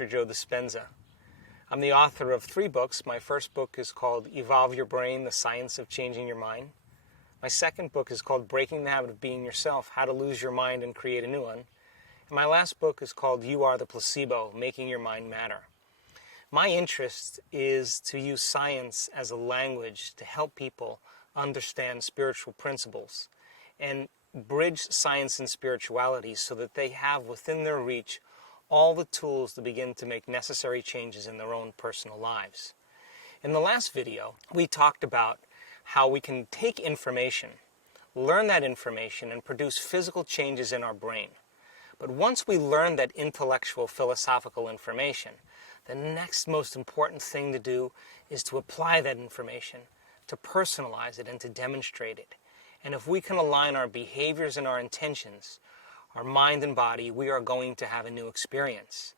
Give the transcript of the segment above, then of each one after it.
Dr. Joe Dispenza. I'm the author of 3 books. My first book is called Evolve Your Brain, The Science of Changing Your Mind. My second book is called Breaking the Habit of Being Yourself, How to Lose Your Mind and Create a New One. And my last book is called You Are the Placebo, Making Your Mind Matter. My interest is to use science as a language to help people understand spiritual principles and bridge science and spirituality so that they have within their reach all the tools to begin to make necessary changes in their own personal lives. In the last video, we talked about how we can take information, learn that information, and produce physical changes in our brain. But once we learn that intellectual, philosophical information, the next most important thing to do is to apply that information, to personalize it, and to demonstrate it. And if we can align our behaviors and our intentions, our mind and body, we are going to have a new experience.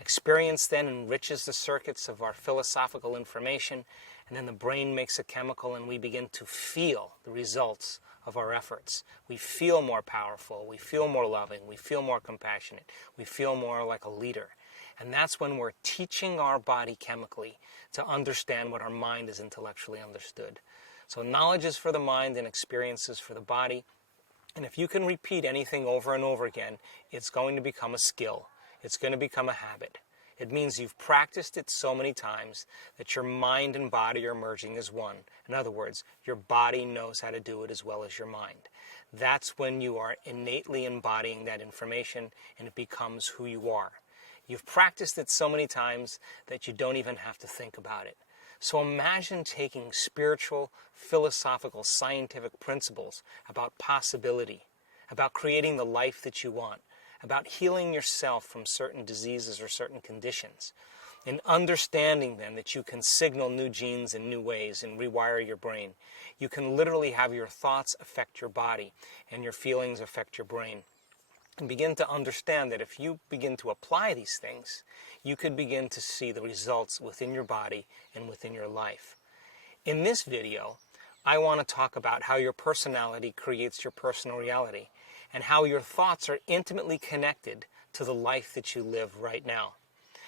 Experience then enriches the circuits of our philosophical information, and then the brain makes a chemical and we begin to feel the results of our efforts. We feel more powerful, we feel more loving, we feel more compassionate, we feel more like a leader. And that's when we're teaching our body chemically to understand what our mind is intellectually understood. So knowledge is for the mind and experiences for the body. And if you can repeat anything over and over again, it's going to become a skill. It's going to become a habit. It means you've practiced it so many times that your mind and body are merging as one. In other words, your body knows how to do it as well as your mind. That's when you are innately embodying that information and it becomes who you are. You've practiced it so many times that you don't even have to think about it. So imagine taking spiritual, philosophical, scientific principles about possibility, about creating the life that you want, about healing yourself from certain diseases or certain conditions, and understanding then that you can signal new genes in new ways and rewire your brain. You can literally have your thoughts affect your body and your feelings affect your brain. And begin to understand that if you begin to apply these things, you could begin to see the results within your body and within your life. In this video, I want to talk about how your personality creates your personal reality and how your thoughts are intimately connected to the life that you live right now.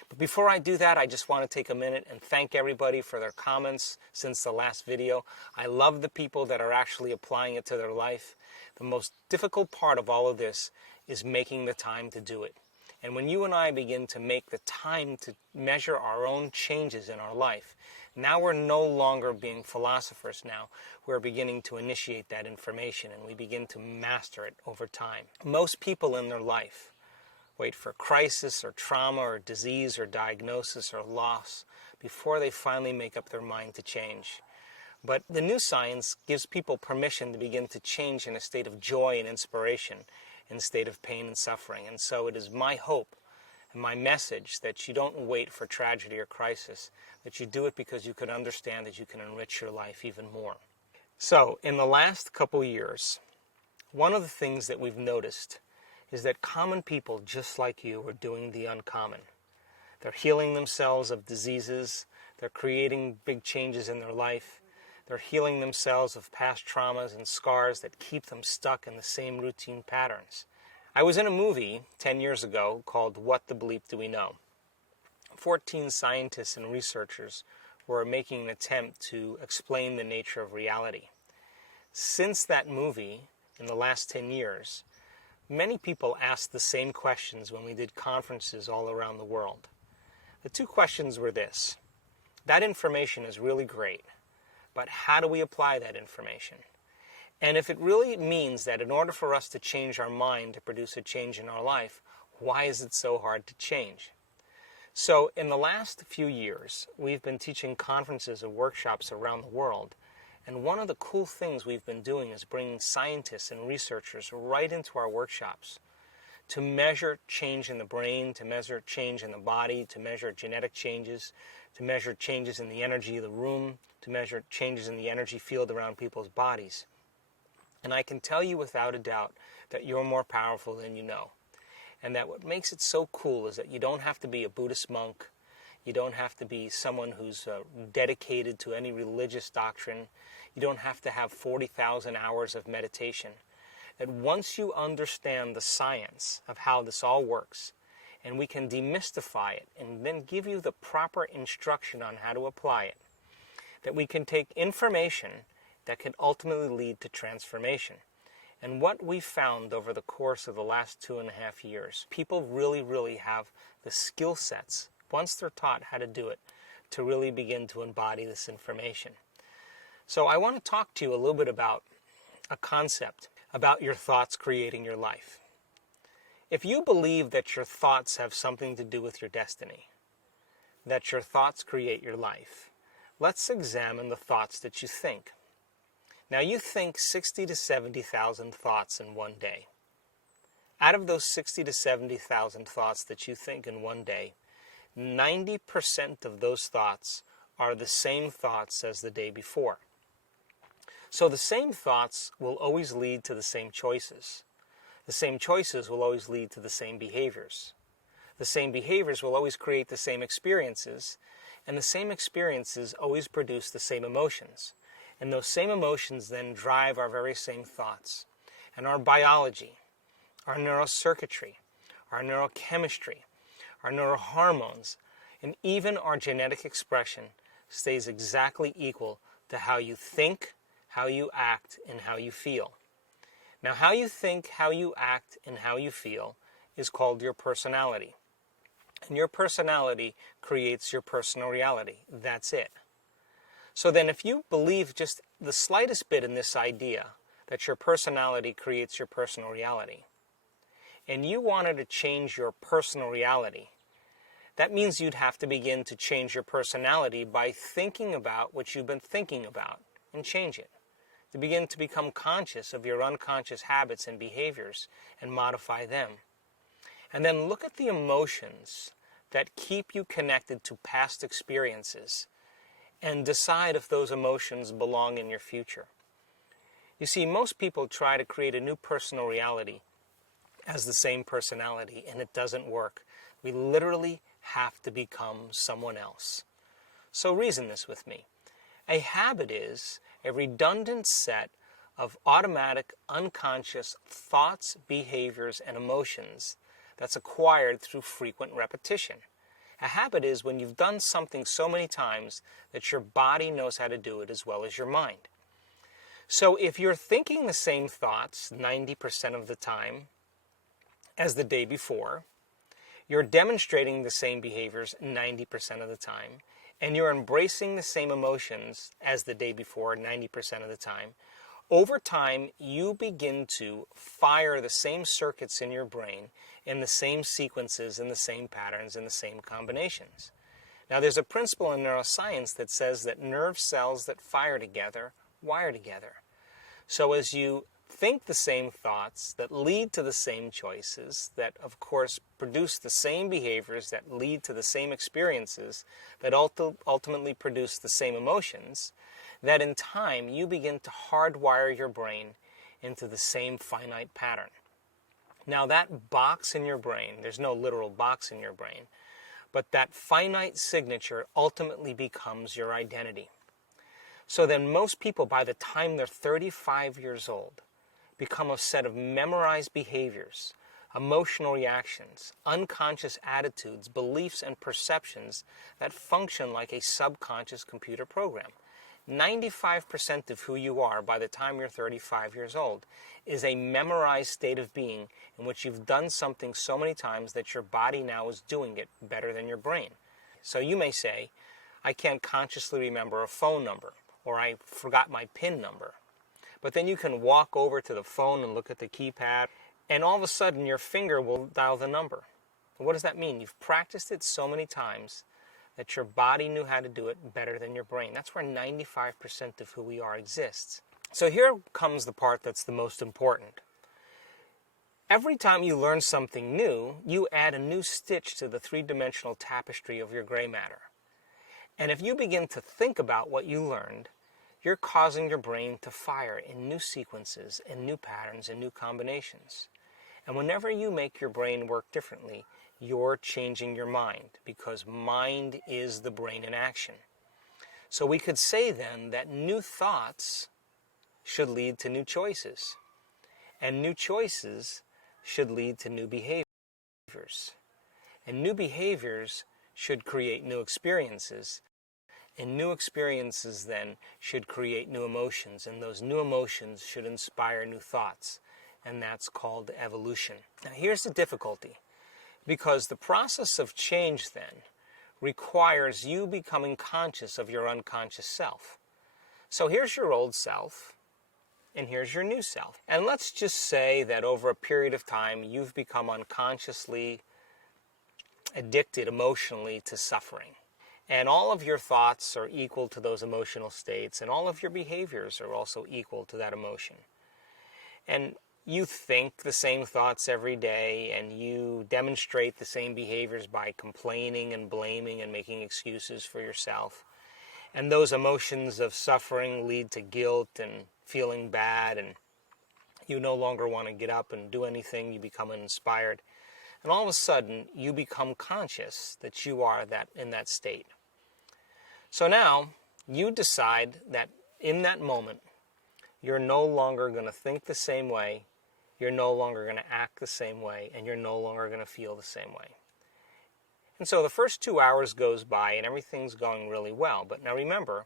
But before I do that, I just want to take a minute and thank everybody for their comments since the last video. I love the people that are actually applying it to their life. The most difficult part of all of this is making the time to do it. And when you and I begin to make the time to measure our own changes in our life, now we're no longer being philosophers now. We're beginning to initiate that information and we begin to master it over time. Most people in their life wait for crisis or trauma or disease or diagnosis or loss before they finally make up their mind to change. But the new science gives people permission to begin to change in a state of joy and inspiration, in a state of pain and suffering. And so it is my hope and my message that you don't wait for tragedy or crisis, that you do it because you can understand that you can enrich your life even more. So in the last couple years, one of the things that we've noticed is that common people just like you are doing the uncommon. They're healing themselves of diseases. They're creating big changes in their life. They're healing themselves of past traumas and scars that keep them stuck in the same routine patterns. I was in a movie 10 years ago called What the Bleep Do We Know? 14 scientists and researchers were making an attempt to explain the nature of reality. Since that movie, in the last 10 years, many people asked the same questions when we did conferences all around the world. The 2 questions were this: that information is really great, but how do we apply that information? And if it really means that in order for us to change our mind to produce a change in our life, why is it so hard to change? So in the last few years, we've been teaching conferences and workshops around the world. And one of the cool things we've been doing is bringing scientists and researchers right into our workshops to measure change in the brain, to measure change in the body, to measure genetic changes, to measure changes in the energy of the room, to measure changes in the energy field around people's bodies. And I can tell you without a doubt that you're more powerful than you know. And that what makes it so cool is that you don't have to be a Buddhist monk. You don't have to be someone who's dedicated to any religious doctrine. You don't have to have 40,000 hours of meditation. That once you understand the science of how this all works, and we can demystify it and then give you the proper instruction on how to apply it. That we can take information that can ultimately lead to transformation. And what we found over the course of the last 2.5 years, people really have the skill sets, once they're taught how to do it, to really begin to embody this information. So I want to talk to you a little bit about a concept about your thoughts creating your life. If you believe that your thoughts have something to do with your destiny, that your thoughts create your life, let's examine the thoughts that you think. Now you think 60 to 70,000 thoughts in one day. Out of those 60 to 70,000 thoughts that you think in one day, 90% of those thoughts are the same thoughts as the day before. So the same thoughts will always lead to the same choices. The same choices will always lead to the same behaviors. The same behaviors will always create the same experiences, and the same experiences always produce the same emotions. And those same emotions then drive our very same thoughts. And our biology, our neurocircuitry, our neurochemistry, our neurohormones, and even our genetic expression stays exactly equal to how you think, how you act, and how you feel. Now, how you think, how you act, and how you feel is called your personality. And your personality creates your personal reality. That's it. So then if you believe just the slightest bit in this idea that your personality creates your personal reality, and you wanted to change your personal reality, that means you'd have to begin to change your personality by thinking about what you've been thinking about and change it. To begin to become conscious of your unconscious habits and behaviors and modify them. And then look at the emotions that keep you connected to past experiences and decide if those emotions belong in your future. You see, most people try to create a new personal reality as the same personality, and it doesn't work. We literally have to become someone else. So reason this with me. A habit is a redundant set of automatic, unconscious thoughts, behaviors, and emotions that's acquired through frequent repetition. A habit is when you've done something so many times that your body knows how to do it as well as your mind. So if you're thinking the same thoughts 90% of the time as the day before, you're demonstrating the same behaviors 90% of the time, and you're embracing the same emotions as the day before 90% of the time, over time you begin to fire the same circuits in your brain in the same sequences, in the same patterns, in the same combinations. Now there's a principle in neuroscience that says that nerve cells that fire together wire together. So as you think the same thoughts that lead to the same choices, that of course produce the same behaviors that lead to the same experiences, that ultimately produce the same emotions, that in time you begin to hardwire your brain into the same finite pattern. Now that box in your brain, there's no literal box in your brain, but that finite signature ultimately becomes your identity. So then most people, by the time they're 35 years old, become a set of memorized behaviors, emotional reactions, unconscious attitudes, beliefs, and perceptions that function like a subconscious computer program. 95% of who you are by the time you're 35 years old is a memorized state of being in which you've done something so many times that your body now is doing it better than your brain. So you may say, I can't consciously remember a phone number, or I forgot my PIN number. But then you can walk over to the phone and look at the keypad, and all of a sudden your finger will dial the number. What does that mean? You've practiced it so many times that your body knew how to do it better than your brain. That's where 95% of who we are exists. So here comes the part that's the most important. Every time you learn something new, you add a new stitch to the three-dimensional tapestry of your gray matter. And if you begin to think about what you learned, you're causing your brain to fire in new sequences and new patterns and new combinations. And whenever you make your brain work differently, you're changing your mind, because mind is the brain in action. So we could say then that new thoughts should lead to new choices, and new choices should lead to new behaviors. And new behaviors should create new experiences. And new experiences then should create new emotions. And those new emotions should inspire new thoughts. And that's called evolution. Now here's the difficulty. Because the process of change then requires you becoming conscious of your unconscious self. So here's your old self, and here's your new self. And let's just say that over a period of time, you've become unconsciously addicted emotionally to suffering. And all of your thoughts are equal to those emotional states, and all of your behaviors are also equal to that emotion. And you think the same thoughts every day, and you demonstrate the same behaviors by complaining and blaming and making excuses for yourself. And those emotions of suffering lead to guilt and feeling bad, and you no longer want to get up and do anything. You become uninspired. And all of a sudden, you become conscious that you are in that state. So now, you decide that in that moment, you're no longer going to think the same way, you're no longer going to act the same way, and you're no longer going to feel the same way. And so the first 2 hours goes by and everything's going really well. But now remember,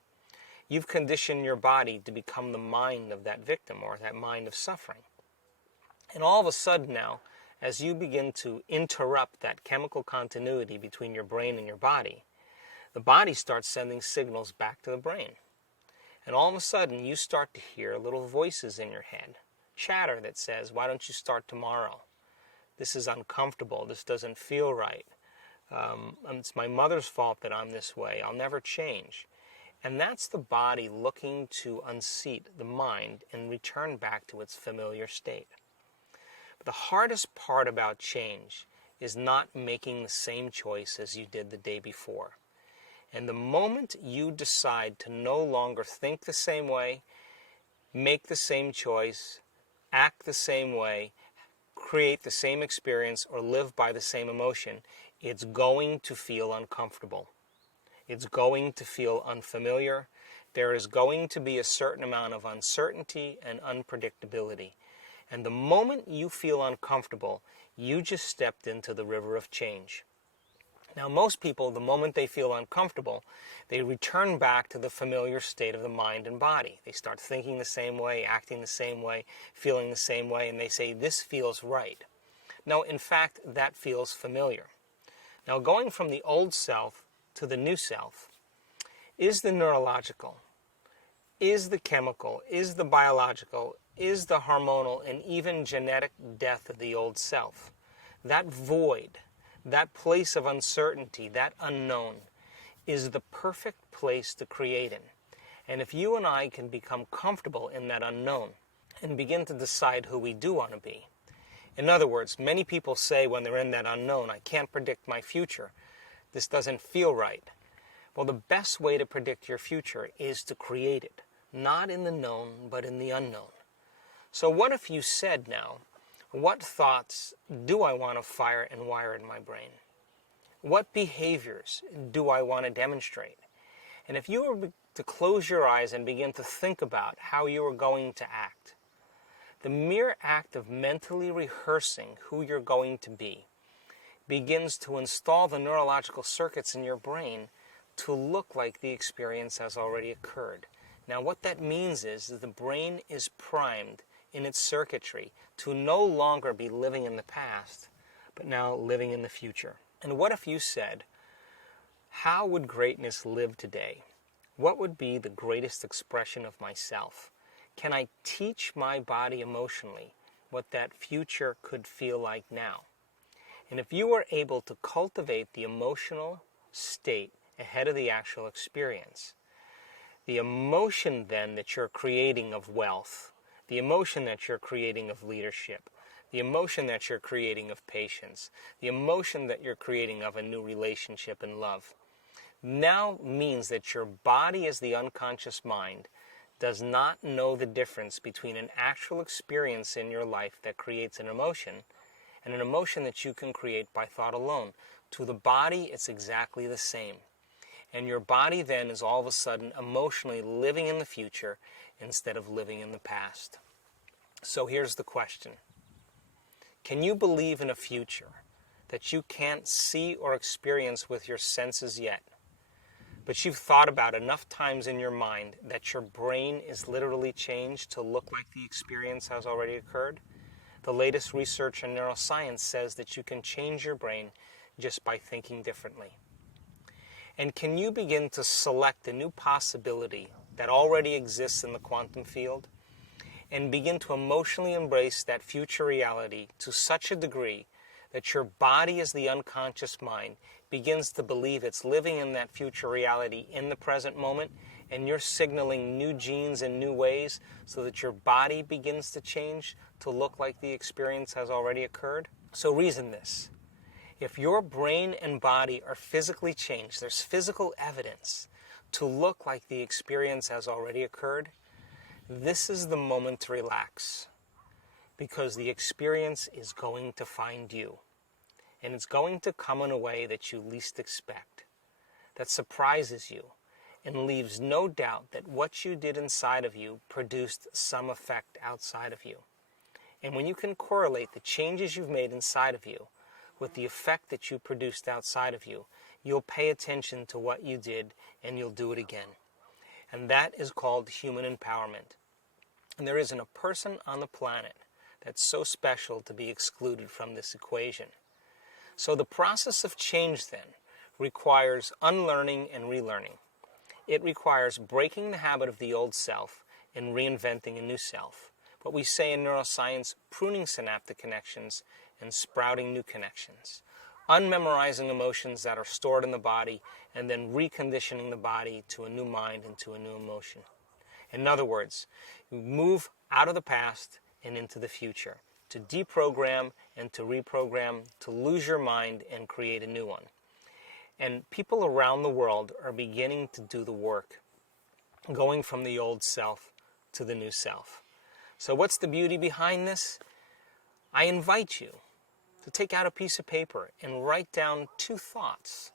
you've conditioned your body to become the mind of that victim or that mind of suffering. And all of a sudden now, as you begin to interrupt that chemical continuity between your brain and your body, the body starts sending signals back to the brain. And all of a sudden, you start to hear little voices in your head, chatter that says, why don't you start tomorrow? This is uncomfortable. This doesn't feel right. It's my mother's fault that I'm this way. I'll never change. And that's the body looking to unseat the mind and return back to its familiar state. But the hardest part about change is not making the same choice as you did the day before. And the moment you decide to no longer think the same way, make the same choice, act the same way, create the same experience, or live by the same emotion, it's going to feel uncomfortable. It's going to feel unfamiliar. There is going to be a certain amount of uncertainty and unpredictability. And the moment you feel uncomfortable, you just stepped into the river of change. Now, most people, the moment they feel uncomfortable, they return back to the familiar state of the mind and body. They start thinking the same way, acting the same way, feeling the same way, and they say, this feels right. No, in fact, that feels familiar. Now, going from the old self to the new self is the neurological, is the chemical, is the biological, is the hormonal, and even genetic death of the old self. That void, that place of uncertainty, that unknown, is the perfect place to create in. And if you and I can become comfortable in that unknown and begin to decide who we do want to be. In other words, many people say when they're in that unknown, I can't predict my future. This doesn't feel right. Well, the best way to predict your future is to create it, not in the known, but in the unknown. So what if you said now, what thoughts do I want to fire and wire in my brain? What behaviors do I want to demonstrate? And if you were to close your eyes and begin to think about how you are going to act, the mere act of mentally rehearsing who you're going to be begins to install the neurological circuits in your brain to look like the experience has already occurred. Now what that means is that the brain is primed in its circuitry to no longer be living in the past, but now living in the future. And what if you said, how would greatness live today? What would be the greatest expression of myself? Can I teach my body emotionally what that future could feel like now? And if you were able to cultivate the emotional state ahead of the actual experience, the emotion then that you're creating of wealth, the emotion that you're creating of leadership, the emotion that you're creating of patience, the emotion that you're creating of a new relationship and love, now means that your body as the unconscious mind does not know the difference between an actual experience in your life that creates an emotion and an emotion that you can create by thought alone. To the body, it's exactly the same. And your body then is all of a sudden emotionally living in the future instead of living in the past. So here's the question. Can you believe in a future that you can't see or experience with your senses yet. But you've thought about enough times in your mind that your brain is literally changed to look like the experience has already occurred. The latest research in neuroscience says that you can change your brain just by thinking differently. And can you begin to select a new possibility that already exists in the quantum field and begin to emotionally embrace that future reality to such a degree that your body, as the unconscious mind, begins to believe it's living in that future reality in the present moment, and you're signaling new genes in new ways so that your body begins to change to look like the experience has already occurred? So reason this. If your brain and body are physically changed, there's physical evidence to look like the experience has already occurred, this is the moment to relax, because the experience is going to find you. And it's going to come in a way that you least expect, that surprises you, and leaves no doubt that what you did inside of you produced some effect outside of you. And when you can correlate the changes you've made inside of you with the effect that you produced outside of you, you'll pay attention to what you did and you'll do it again. And that is called human empowerment. And there isn't a person on the planet that's so special to be excluded from this equation. So the process of change then requires unlearning and relearning. It requires breaking the habit of the old self and reinventing a new self. What we say in neuroscience, pruning synaptic connections and sprouting new connections. Unmemorizing emotions that are stored in the body and then reconditioning the body to a new mind and to a new emotion. In other words, you move out of the past and into the future, to deprogram and to reprogram, to lose your mind and create a new one. And people around the world are beginning to do the work, going from the old self to the new self. So what's the beauty behind this? I invite you to take out a piece of paper and write down 2 thoughts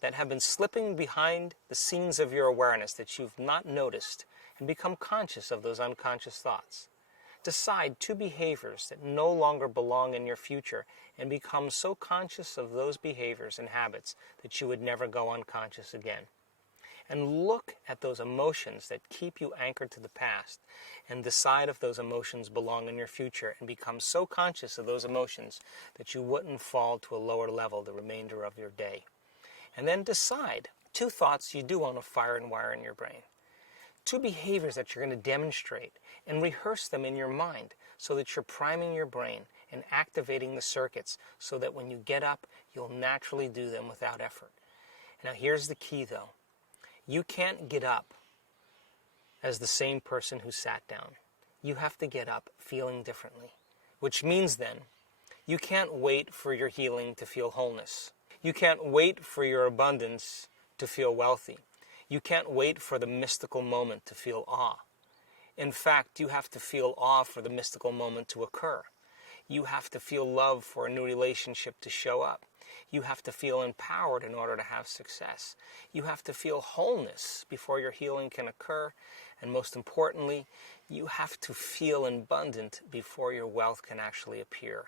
that have been slipping behind the scenes of your awareness that you've not noticed, and become conscious of those unconscious thoughts. Decide 2 behaviors that no longer belong in your future and become so conscious of those behaviors and habits that you would never go unconscious again. And look at those emotions that keep you anchored to the past and decide if those emotions belong in your future and become so conscious of those emotions that you wouldn't fall to a lower level the remainder of your day. And then decide 2 thoughts you do want to fire and wire in your brain. 2 behaviors that you're going to demonstrate and rehearse them in your mind so that you're priming your brain and activating the circuits so that when you get up, you'll naturally do them without effort. Now here's the key though. You can't get up as the same person who sat down. You have to get up feeling differently, which means then you can't wait for your healing to feel wholeness. You can't wait for your abundance to feel wealthy. You can't wait for the mystical moment to feel awe. In fact, you have to feel awe for the mystical moment to occur. You have to feel love for a new relationship to show up. You have to feel empowered in order to have success. You have to feel wholeness before your healing can occur. And most importantly, you have to feel abundant before your wealth can actually appear.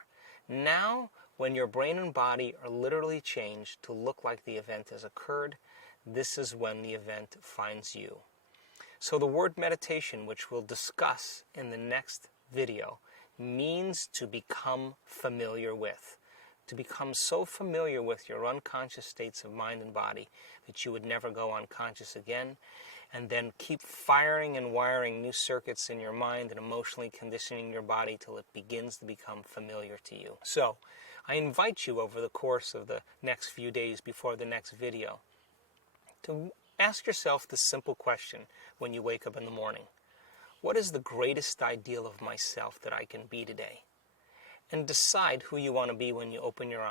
Now, when your brain and body are literally changed to look like the event has occurred, this is when the event finds you. So the word meditation, which we'll discuss in the next video, means to become familiar with. To become so familiar with your unconscious states of mind and body that you would never go unconscious again, and then keep firing and wiring new circuits in your mind and emotionally conditioning your body till it begins to become familiar to you. So I invite you over the course of the next few days before the next video to ask yourself this simple question when you wake up in the morning. What is the greatest ideal of myself that I can be today? And decide who you want to be when you open your eyes.